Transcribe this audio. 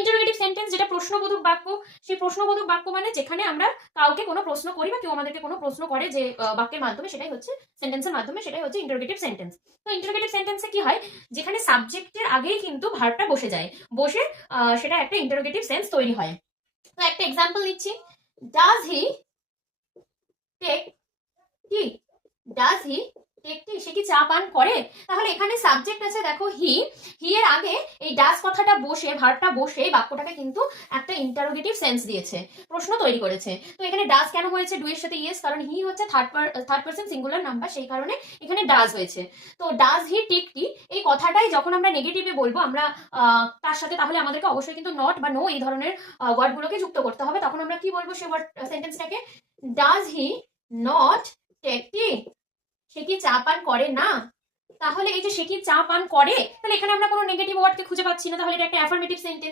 Interrogative sentence যেটা প্রশ্নবোধক বাক্য, সেই প্রশ্নবোধক বাক্য মানে যেখানে আমরা কাউকে কোনো প্রশ্ন করি বা কেউ আমাদেরকে কোনো প্রশ্ন করে যে বাক্যের মাধ্যমে, সেটাই হচ্ছে সেন্টেন্সের মাধ্যমে, সেটাই হচ্ছে ইন্টারোগেটিভ সেন্টেন্স। তো ইন্টারোগেটিভ সেন্টেন্সে কি হয়, যেখানে সাবজেক্টের আগেই কিন্তু ভার্বটা বসে যায়, বসে সেটা একটা ইন্টারোগেটিভ সেন্স তৈরি হয়। তো একটা এক্সাম্পল নিচ্ছি, does he take tea, does he take tea, সে কি চা পান করে? তাহলে এখানে সাবজেক্ট আছে দেখো হি, হি এর আগে এই ডাজ কথাটা বসে, ভার্বটা বসে বাক্যটাকে কিন্তু একটা ইন্টারোগেটিভ সেন্স দিয়েছে, প্রশ্ন তৈরি করেছে। তো এখানে ডাজ কেন হয়েছে ডু এর সাথে ইয়েস, কারণ হি হচ্ছে থার্ড পারসন সিঙ্গুলার নাম্বার, সেই কারণে এখানে ডাজ হয়েছে। তো ডাজ হি টেক টি, এই কথাটাই যখন আমরা নেগেটিভে বলবো আমরা তার সাথে, তাহলে আমাদেরকে অবশ্যই কিন্তু নট বা নো এই ধরনের ওয়ার্ডগুলোকে যুক্ত করতে হবে। তখন আমরা কি বলবো সেই ওয়ার্ড সেন্টেন্সটাকে, does he not take tea, সে কি চা পান করে না? তাহলে এই যে সে কি চা পান করে, তাহলে এখানে আমরা কোনো নেগেটিভ ওয়ার্ডকে খুঁজে পাচ্ছি না, তাহলে এটা একটা অ্যাফার্মেটিভ সেন্টেন্স।